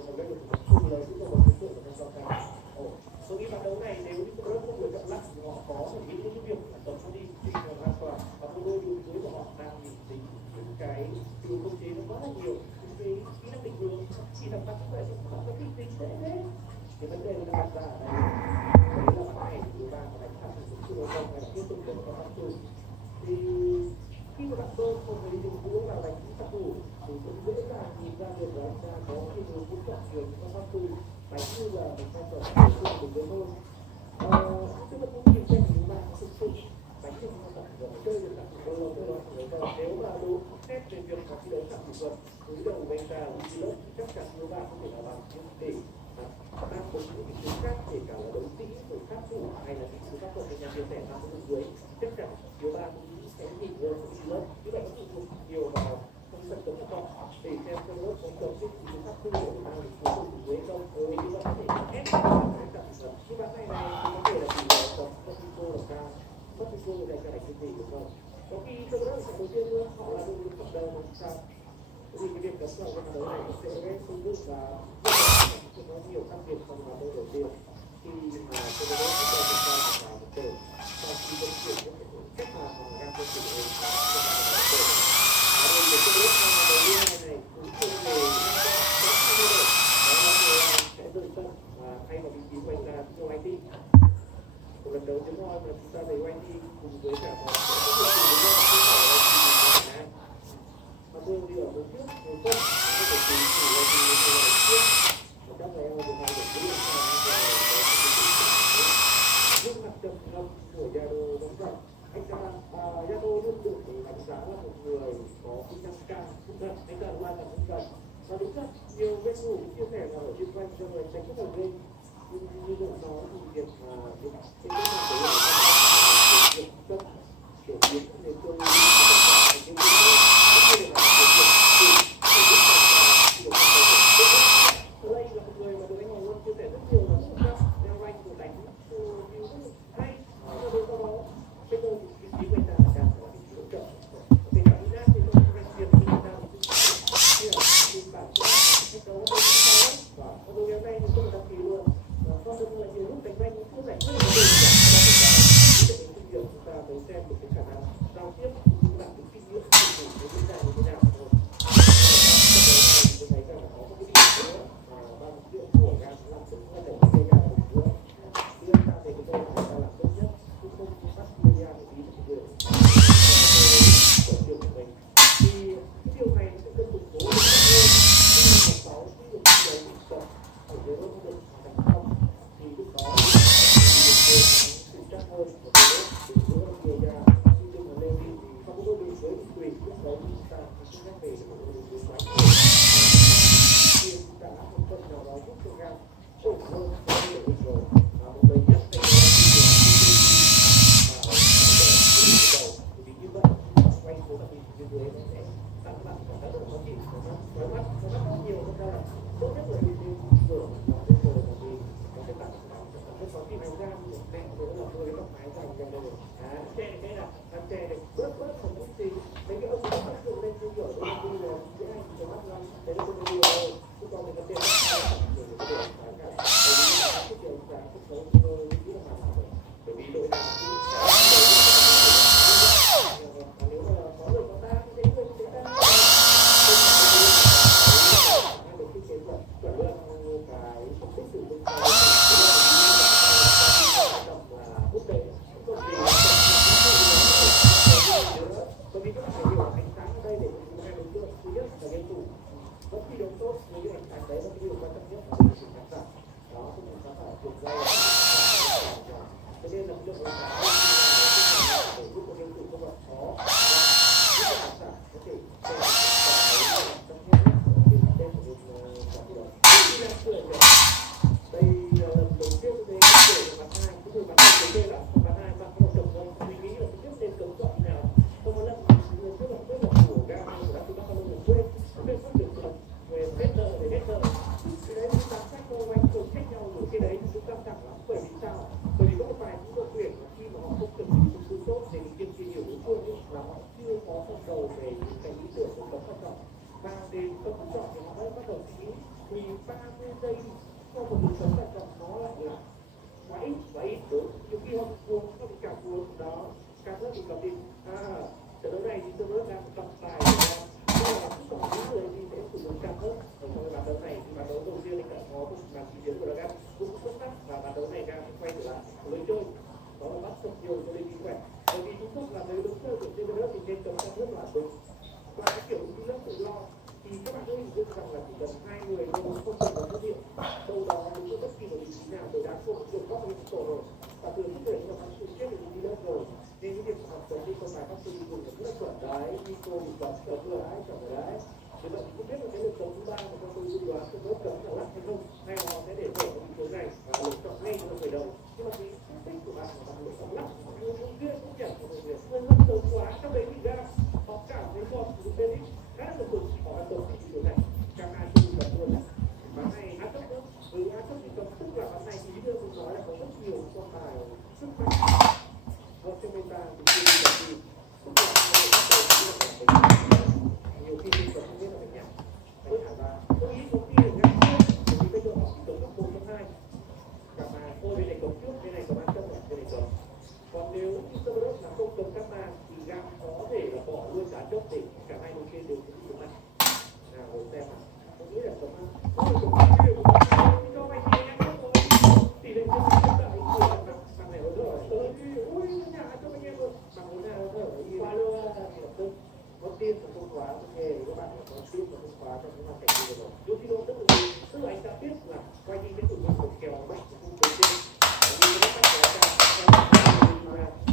mình còn gây được một chung lớn cũng là một sự của trong cao. Tôi nghĩ trận đấu này nếu như tôi không lựa chọn lắc thì họ có thể nghĩ đến cái việc là tập đi khi mà an toàn và tôi đôi đường dưới của họ đang nhìn tính những cái điều không chế nó quá là nhiều những cái kỹ năng định hướng khi làm bắt vậy họ có kỹ tính dễ thế. Cái vấn đề là đặt ra ở đây đấy là phải điều ba và đánh phạt những sự đồng hay là tiếp tục được các bạn thủ thì khi mà bạn tôi không thấy đường giữa vào đánh những phạt thủ thì cũng dễ dàng nhìn ra được là anh ta có cái đường cũng chọn nhiều những các phạt thủ đánh như là một vai trò của mình thôi. Tức là cũng nhìn xem chúng ta thực sự đánh được một tập rồi chơi được tập rồi nếu mà đúng xét về việc mà thi đấu trận kỷ luật đối đầu với anh ta là thi đấu chắc chắn chúng ta không thể là bằng nhưng để đang có những vị trí khác kể cả là đấu sĩ rồi sát thủ hay là những sự pháp thuật nhà chia sẻ ra bên dưới chắc chắn chúng ta cũng sẽ nhìn hơn một thi đấu như vậy nó phụ thuộc nhiều vào trong sân cấm của họ để xem trong lớp có cấm cái vị trí sát thủ của chúng ta thì cuối cùng dưới không như vậy có thể ép cái ván này có thể là chỉ là có Mexico là cao Mexico này cho đánh cái gì đúng không? Có khi tôi nói là trận đầu tiên nữa họ là đội cầm đầu mà sao? Vì cái việc cấm vào cái trận đấu này nó sẽ không giúp và sẽ có nhiều khác biệt trong ván đấu đầu tiên khi mà tôi nói bắt đầu cầm cao và một tổ sau khi vận chuyển cách mà phòng ra cái sự ổn và đây là cái bước mà đầu tiên này cũng không hề sẽ rời sân và thay vào vị trí của anh ta cho anh đi. Một lần đầu tiếng nói mà chúng ta thấy anh đi cùng với cả họ sẽ có một sự lý do không phải là anh đi mà Vương đi ở phía trước một phân có thể tìm chủ là gì thì là trước và các em được hai được lý do nhưng mặt trầm ngâm của Zalo vẫn vậy anh ta Zalo luôn được đánh giá là một người có kỹ năng cao cũng thật anh ta là cũng cần và đúng thật nhiều bên ngủ chia sẻ là ở trên quanh cho người tránh rất là ghê nhưng như tôi nói thì việc mà cái cách làm đấy là việc cấp để biến đến tôi cái điều này là việc ở đây là một người mà được anh Hoàng luôn chia sẻ rất nhiều là rất là đeo anh của đánh view rất là hay nhưng mà đến sau đó bây giờ thì vị trí của anh ta là càng có vị trí hỗ trợ để cảm giác thì tôi không việc thì người ta thì bản chất đấu và con đôi game này thì tôi đăng ký luôn và con đôi là nhiều lúc đánh banh cũng không giải quyết được vấn đề gì cả kinh nghiệm chúng ta mới xem được cái khả năng giao tiếp cũng là cái kinh nghiệm của cái diễn đàn như thế nào thôi tôi thấy rằng là có một cái điểm nữa và ban huấn luyện của GAN làm tốt hơn để cái GAN một nữa đưa ra về cái câu hỏi ta làm tốt nhất cũng không bắt GAN một tí một điều của điều của mình thì cái điều này nó sẽ cần củng cố được hơn khi mà 6 khi được thi đấu bị sập ở dưới lớp không được thành công thì lúc đó thì được sự chắc hơn một cái lớp từ giữa nhiều ra khi đừng mà lên thì không có đường dưới tùy lúc đấu chúng ta không nhắc về được một đường dưới xoáy khi chúng ta áp một phần nào đó giúp cho GAN ổn hơn so với được rồi và một đời nhất đây là đầu vì như vậy quay số là mình dưới dưới nó sẽ tạo bạn cảm giác rất là khó chịu nó mắt nhiều hơn ra là tốt nhất là đi rửa và đi rồi là vì nó sẽ tạo rất khó chịu anh ra như một mẹ rồi là tôi cái tóc mái dành ra đây che cái là ăn che này bớt không có gì mấy cái ông nó tác dụng lên như kiểu tôi đi là dễ hay cho mắt lắm đấy là tôi đi rồi chứ còn mình có tiền rồi để có thể phải cả bởi vì nó cái kiểu sáng thức xấu tôi nghĩ là hoàn hảo bởi vì đội nào cũng nếu mà có người có ta thì thấy người sẽ ta được cái chế chuẩn luôn cái mục đích sử dụng là quốc tế không có gì bởi vì các bạn phải hiểu ánh sáng ở đây để mình hai đối tượng thứ nhất là game thủ vẫn thi đấu tốt với cái ánh sáng đấy là cái điều quan trọng nhất là sự khán giả đó không phải khán giả thuộc ra cho nên là lượng ánh sáng để giúp cho game thủ không gặp khó giúp cho khán giả có thể xem cái tâm huyết nhất ở trên của một giải thi đấu đây là lần đầu tiên tôi thấy cái ván 2 cũng như ván 1 tới đây là ván 2 bạn có một đồng không suy nghĩ là trước nên cấm chọn nào không có lần người trước là quyết là của GAN của đã từ các con người quên không được chuẩn về hết giờ để hết giờ cái đấy chúng ta xét thôi anh cùng trách nhau rồi cái đấy chúng ta chẳng lắm bởi vì sao bởi vì có một vài những đội tuyển khi mà họ không cần thực sự tốt để kiên trì nhiều đối phương là họ chưa có phần đầu về những cái ý tưởng của cấm chọn và đến cấm chọn thì họ đã bắt đầu suy nghĩ thì ở trong cái ván đấu này. Thì ván đấu đầu tiên thì đã có một màn trình diễn của Dragan cũng xuất sắc, và ván đấu này Gan quay trở lại lối chơi, đó là bắt thật nhiều cho đến trí khỏe. Bởi vì chúng tôi là nếu đúng chơi của trên lớp thì trên cấm trong nước là đúng, và cái kiểu những lớp tự lo thì các bạn hãy hình dung rằng là chỉ cần 2 người thôi, không cần có xuất hiện đâu đó đứng ở bất kỳ một vị trí nào đều đã không được góp những tổ rồi, và từ những người mà bạn chết được đi lớp rồi, nên cái việc học tới đi không phải các sư dùng rất là chuẩn đấy, đi cô bị cấm ở cửa đấy, chuẩn rồi đấy. Thế vậy không biết là cái lượt cấm thứ ba mà trong tôi dự đoán sẽ lớp cấm là lắc hay không, hay họ sẽ để tổ cái vị trí này và lựa chọn ngay trong khởi đầu. Nhưng mà cái thích của bạn là bạn lựa chọn lắc, nhưng không biết cũng chẳng có người hơi lắc sớm quá, trong đấy thì ra họ cảm thấy còn những bên ấy khá là cực, họ đã tổ cái điều này, càng ai cũng cấm luôn này. Ván này áp cấp nữa, áp cấp thì cấm tức là ván này thì như tôi nói là có rất nhiều con bài sức mạnh ở trên meta thì chưa đi được gì, tức là nhiều khi mình không biết là mình nhặt đấy thả ra. Tôi nghĩ có khi là ngăn trước, vì bây giờ họ chỉ cấm cấp 1/2 cả mà tôi bên này cấm trước, bên này cấm ăn chấp này, bên này cấm. Còn nếu như server là không cấm các ma thì Gan có thể là bỏ luôn cả chốt để cả hai bên kia đều có cái này. Nào rồi xem nào, tôi nghĩ là cấm ăn cho mày thì nhanh nhất thôi, tỷ lệ cho mày đợi thằng này nó thở ui nhà cho anh em luôn, thằng nó nào thở qua luôn lập tức nó tiên và không khóa, ok các bạn có tiên và không khóa trong cái hoàn cảnh như vậy. Đôi khi nó tức là anh ta biết là quay đi cái tụi nó một kèo mạnh của không tới trên, vì nó bắt kéo ra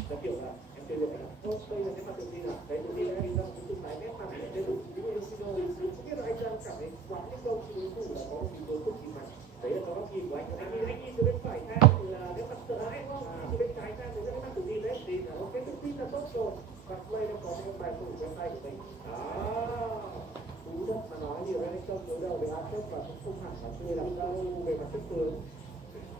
là kiểu là em chơi được là thôi đây là cái mặt tự tin là đấy tự tin là đi ra một cái tương tái nét mặt để đủ những cái không biết là anh đang cảm thấy quá cái câu đối thủ là có một yếu tố cực kỳ mạnh. Đấy là có góc nhìn của anh nhìn từ bên phải sang là cái mặt sợ hãi không, từ bên trái sang thì cái mặt tự tin đấy thì là ok, tự tin là tốt rồi. Và play nó có một bài thủ trên tay của mình đó, cú đất mà nói nhiều hay không đối đầu với áp chất và cũng không hẳn là chơi làm đâu về mặt sức tướng.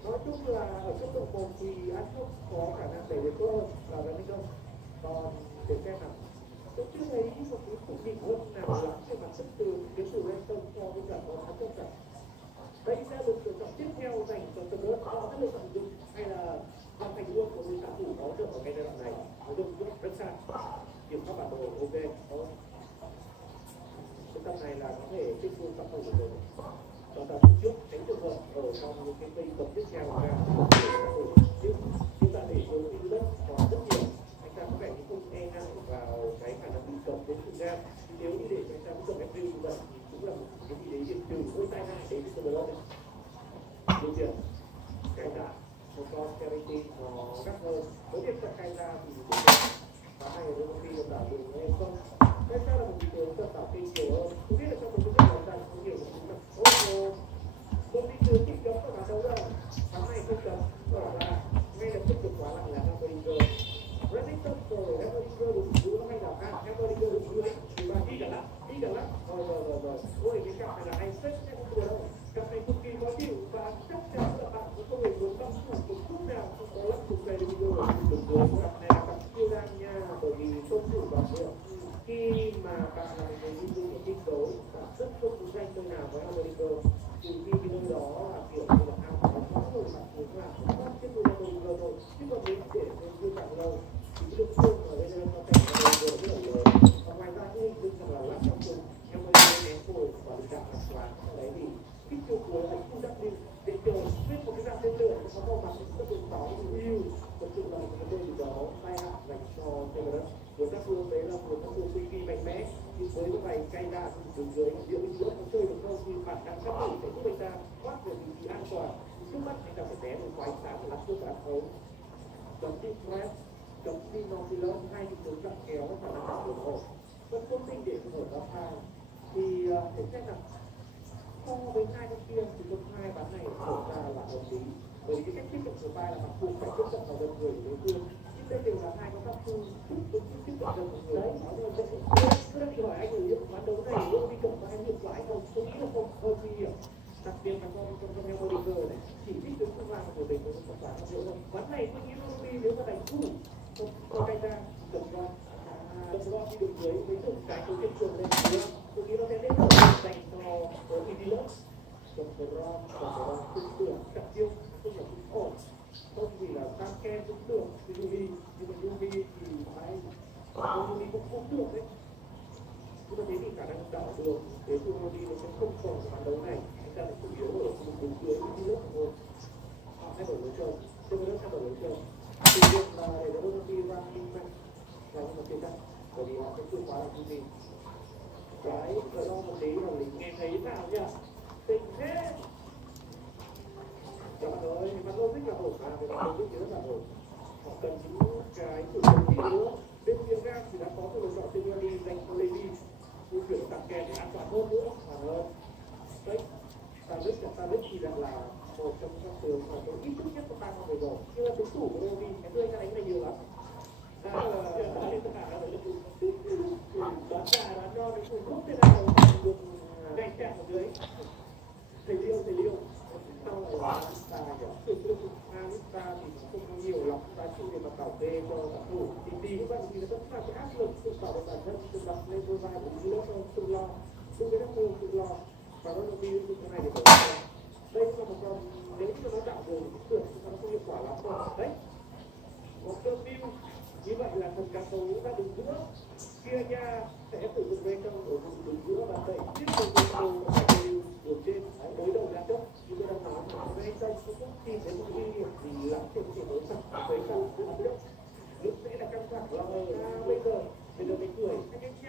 Nói chung là ở cấp độ 1 thì áp chất có khả năng đẩy được tốt hơn là với mình đâu. Còn để xem nào, tôi chưa thấy một cái cụ đỉnh hơn nào lắm về mặt sức tướng cái sự lên công cho với cả con áp chất cả. Đây sẽ được lựa chọn tiếp theo dành cho từng lớp, họ sẽ lựa chọn dùng hay là hoàn thành luôn của người xã thủ có được ở cái giai đoạn này, nó dùng rất xa kiểm soát bản đồ ok đó. Cái tập này là có thể tiếp thu tập thủ được cho tập trước tránh trường hợp ở trong những cái cây tập tiếp theo ra chứ chúng ta để dùng cái đất còn rất nhiều, anh ta có vẻ như không e ngại vào cái khả năng bị cầm đến từ ra. Nếu như để anh ta cũng cầm FV như vậy thì cũng là một cái gì đấy diệt trừ hơi tai hại đến từ đó đấy. Điều kiện cái đã một con charity nó gắt hơn với việc chọn cái ra thì và hai người đôi khi được đảo đường hay không, cái sao là một vị tướng được đảo kinh nhiều hơn. Không biết là trong một cái trận đấu này có nhiều những chúng ta một vị tướng chỉ cấm các bạn đấu đâu, tháng này không cấm bảo là ngay lập tức được quá lại là Hamburger Redington rồi Hamburger đúng thứ nó hay đảo khác, Hamburger đúng thứ đấy thì mà đi cả lắm rồi ôi cái cặp này là anh xếp sẽ không được đâu, cặp này cực kỳ khó chịu và chắc chắn là bạn cũng không hề muốn tâm thủ một chút nào không có lắm cùng này được rồi. Cặp này là cặp siêu đam nha, bởi vì không thủ bảo được khi mà bạn là người đi du lịch kinh đấu bạn rất không có danh nơi nào với Hamburger, từ khi cái nơi đó là kiểu như là ăn có rồi bạn muốn làm phát cái nơi Hamburger thôi, chứ còn đến để như bạn lâu thì cái lượng xương ở đây nó thành Hamburger rất là lớn. Và ngoài ra cái hình thức là lắp trong cùng Hamburger ném phổi và được đặt mặt quán đấy thì kích chiều cuối là không đắt đi để chờ biết một cái dạng tên lửa nó có màu mặt rất là sáu yêu thật sự là một cái vấn đề gì đó tai hại dành cho tên lửa. Với các phương đấy là một các phương phi mạnh mẽ, nhưng với cái bài cay đa từ dưới liệu cái lớp nó chơi được không thì bản năng các thủ sẽ giúp người ta thoát về vị trí an toàn. Trước mắt anh ta phải né một quái sáng và lắp trước cả ấu cấm đi Fred, cấm đi Nautilus, hai cái tướng dạng kéo khả năng đảo đường hộ vẫn cố tình để mở ra pha thì để xem là so với hai con kia thì con hai bán này mở ra là hợp lý, bởi vì cái cách tiếp cận của ba là mặc dù phải tiếp cận vào gần người của đối phương, nhưng đây đều là hai con pháp sư tiếp cận gần một người đấy. Nói như vậy tôi đang hỏi anh là liệu ván đấu này liệu đi cộng với anh hiệu quả không, tôi nghĩ là không, hơi nguy hiểm, đặc biệt là con heo Oliver này chỉ biết đứng không làm của mình với một quả hiệu không. Ván này tôi nghĩ Ruby nếu mà đánh thủ con tay ra cầm con đi đường dưới với từng cái tối trên trường lên dưới, tôi nghĩ nó sẽ dễ dàng dành cho Idilus cầm cũng được cặp chiêu không là cũng ổn, không chỉ là tăng ken cũng được với Ruby, nhưng mà Ruby thì phải Ruby cũng được đấy, nhưng mà thế thì khả năng đảo đường để Ruby nó sẽ không còn của bạn đấu này anh ta lại chủ yếu ở khu vực đường dưới những lớp thôi. Họ thay đổi lối chơi, chơi với lớp thay đổi lối chơi. Tuy nhiên là để đỡ đôi khi ra minh mạnh và nhưng mà chưa chắc, bởi vì họ sẽ chưa quá là thông tin. Đấy, rồi lo một tí là mình nghe thấy nào nhỉ? Tình thế. Trời ơi, mặt logic là ổn mà, về mặt logic thì rất là ổn. Họ cần những cái sự chuẩn bị nữa. Bên phía Nam thì đã có sự lựa chọn Similarly dành cho Lady. Di chuyển tặng kèm để an toàn hơn nữa, hoàn hơn. Đấy, Talic thì lại là một trong các tướng mà tôi ít nhất có 3 năm về rồi. Nhưng mà tướng thủ của Lady, cái tươi ra đánh này nhiều lắm. Đoán già đoán do đến cùng lúc thế nào được gạch kẹt ở dưới. Thầy liêu sau là ta nhỏ ta thì không có nhiều lắm, ta chịu để mà bảo vệ cho cả thủ thì tí các bạn thì nó vẫn là cái áp lực tự bảo vệ bản thân, tự đặt lên đôi vai của những lớp tự lo, tự cái phương tự lo và nó đi như thế này để bảo vệ. Đây cũng là một con nếu như nó tạo được cũng được nhưng mà nó không hiệu quả lắm rồi. Đấy, một cơ view như vậy là phần cá sấu ra đường giữa, kia nha sẽ sử dụng dây trong ở vùng đường giữa và đẩy tiếp từ đầu đường trên đối đầu ra trước. Như tôi đang nói là ngay trong không khi đến một nguy hiểm thì làm trên cái đối sẵn với sẵn lúc sẽ là căng thẳng lo bây giờ mình cười anh em nhỉ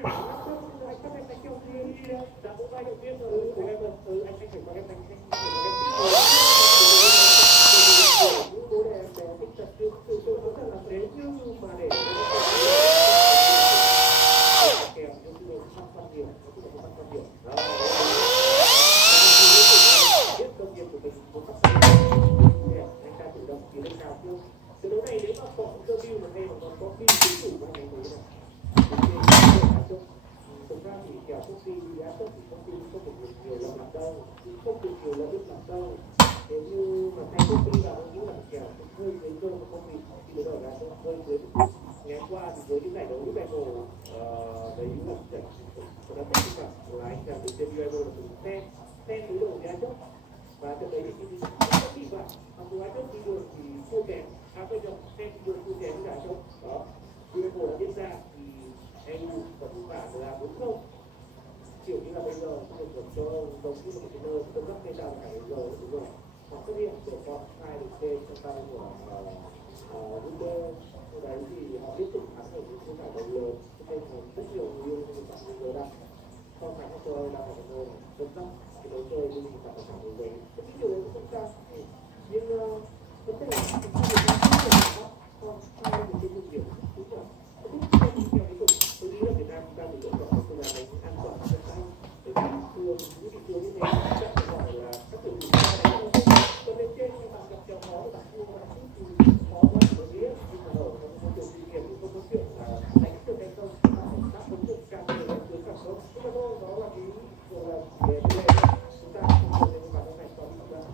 anh các em đánh kêu đi đã có vai đầu tiên rồi của em rồi anh phải có em đánh bố đẻ bé thích thật chứ tôi nói thật là nếu như mà để kèm cho tôi phân nhiều nó cũng là phân nhiều biết công việc của mình một cách anh ta chủ động thì lên cao chưa trận đấu này nếu mà có cơ view mà hay mà còn có phim chính chủ vào ngày mới này thực ra thì kèo công ty đã tốt thì công ty không được nhiều lần làm đâu không được nhiều lần làm đâu nếu như mà thay công ty vào những là kèo hơi đến cơ của công ty thì đối đầu là hơi dưới ngày qua thì với những giải đấu như Bèo đấy là trận của đã tốt cả là anh làm được trên Bèo là từ xem đối đầu ra trước và trận đấy thì không bị vậy mặc dù ai trước đi đường thì thua kém bây giờ xem đi đường thua kém với giải trước đó Bèo đã diễn ra thì EU vẫn phải là 4-0 kiểu như là bây giờ không được cho đồng chí một cái nơi tôi rất hay là cả bây giờ đúng rồi họ xuất hiện để con hai được trên trong tay của Vương đấy thì họ liên tục thắng ở những giải đấu lớn nên là rất nhiều người yêu như bạn bây giờ đang so sánh với tôi đang ở một nơi rất rất cái đấu chơi như bạn ở cả thế giới cái điều đấy cũng không sao nhưng vấn đề là chúng ta được con hai được cái điểm đúng rồi tôi nghĩ là Việt Nam đang được lựa chọn một phương án đánh an toàn rất cao bởi vì thường những thị trường như thế chắc phải gọi là các tiểu thủ cho nên trên các bạn gặp kèo khó bạn thua bạn chút thì khó quá thì mới biết nhưng mà ở trong môi trường kinh nghiệm thì không có chuyện là đánh được hay không bạn phải đáp ứng được càng nhiều đánh dưới càng tốt nhưng mà thôi đó là cái gọi là để chúng ta không cần đến bản thân này cho chúng ta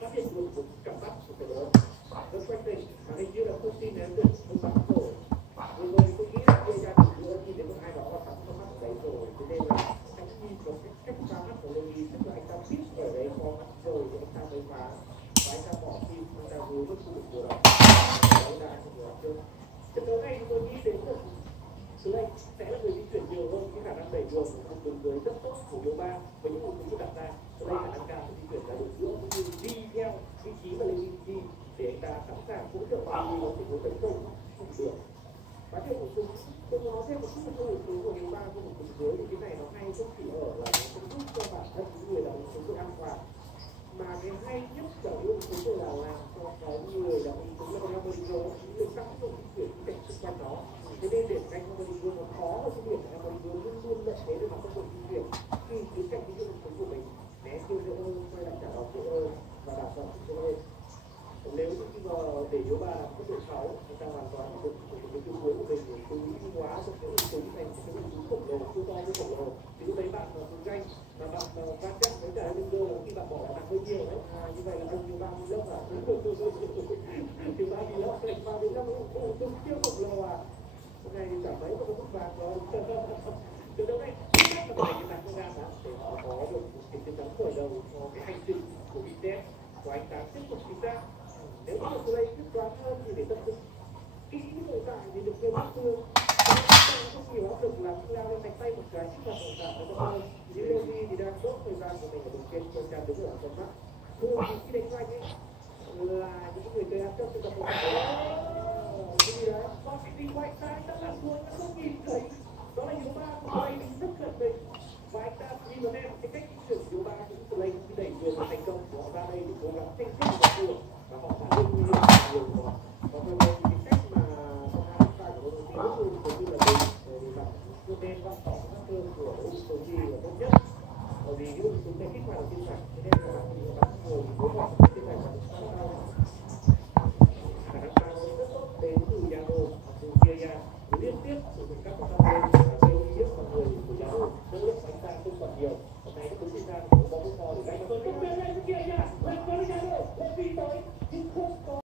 phát hiện được một cảm giác của cái đó rất quanh tình mà hình như là thông tin em được không bằng rồi ngắt rồi thì anh ta mới phá và anh ta bỏ phim anh ta hướng với khu vực của đó là không được chưa. Trận đấu này tôi nghĩ đến là Sứ Anh sẽ là người di chuyển nhiều hơn, cái khả năng đẩy đường của một đường dưới rất tốt của điều 3 với những ứng dụng đặt ra. Ở đây khả năng cao sẽ di chuyển ra đường giữa cũng như đi theo vị trí và lên đi để anh ta sẵn sàng hỗ trợ vào tình huống tấn công không được. Và theo một số tôi nói thêm một chút về công ứng của điều 3 của một đường dưới thì cái này nó hay không chỉ ở là nó sẽ giúp cho bản thân những người làm ứng dụng an toàn, mà cái hay nhất ở những ứng dụng là làm cho cái người làm ứng dụng là những người tăng tốc di chuyển cái cảnh xung quanh đó. Thế nên để cạnh Hamilton nó khó ở cái việc là Hamilton luôn luôn lợi thế để mà tốc độ di chuyển khi tiến cạnh cái đường của mình né siêu dễ hơn, quay lại trả bóng dễ hơn và đạt được dễ hơn. Nếu như khi mà để yếu ba làm tốc độ 6, người ta hoàn toàn được cái tư cuối của mình để chú ý hóa được cái ứng dụng thành cái ứng dụng khổng lồ, siêu to với khổng lồ. Thì lúc đấy bạn dùng danh mà bạn va chạm với cả Hamilton là khi bạn bỏ lại nặng hơi nhiều đấy, như vậy là anh yếu ba mươi lớp à, yếu ba mươi lớp, anh 35 cũng siêu khổng lồ à. Này thì cảm thấy có một bức vàng rồi. Từ đâu này chắc là phải đặt ra để họ có được một cái chiến thắng khởi đầu cho cái hành trình của VTS của anh Tám tiếp tục chính xác. Nếu mà từ đây quyết đoán hơn thì để tập trung kỹ nội tại thì được kêu bắt phương. Không nhiều áp lực là lao lên cánh tay một cái trước mặt nội tại nó tốt hơn. Nhưng đôi khi thì đang tốt thời gian của mình ở đường trên trên trang đứng ở trong mắt. Thường thì khi đánh quanh ấy là những người chơi ăn trong tập một gì đấy, con cái đi quay sai tất là luôn, nó không nhìn thấy. Đó là yếu ba của play mình rất gần mình. Và anh ta nhìn vào em cái cách chuyển yếu ba những play cái đẩy đường thành công của họ ra đây để cố gắng tranh chấp một đường và họ phản ứng nhiều của họ. Và hôm nay cái cách mà trong hai pha của đội tuyển rất luôn như là Bình thì bạn cũng nên quan trọng các cơ của đội tuyển gì là tốt nhất. Bởi vì những ứng dụng này kích hoạt ở trên sảnh, thế nên là bạn thì bạn ngồi đối thoại trên này và rất đau. Khả năng cao rất tốt đến từ Zalo, từ kia liên tiếp sử dụng các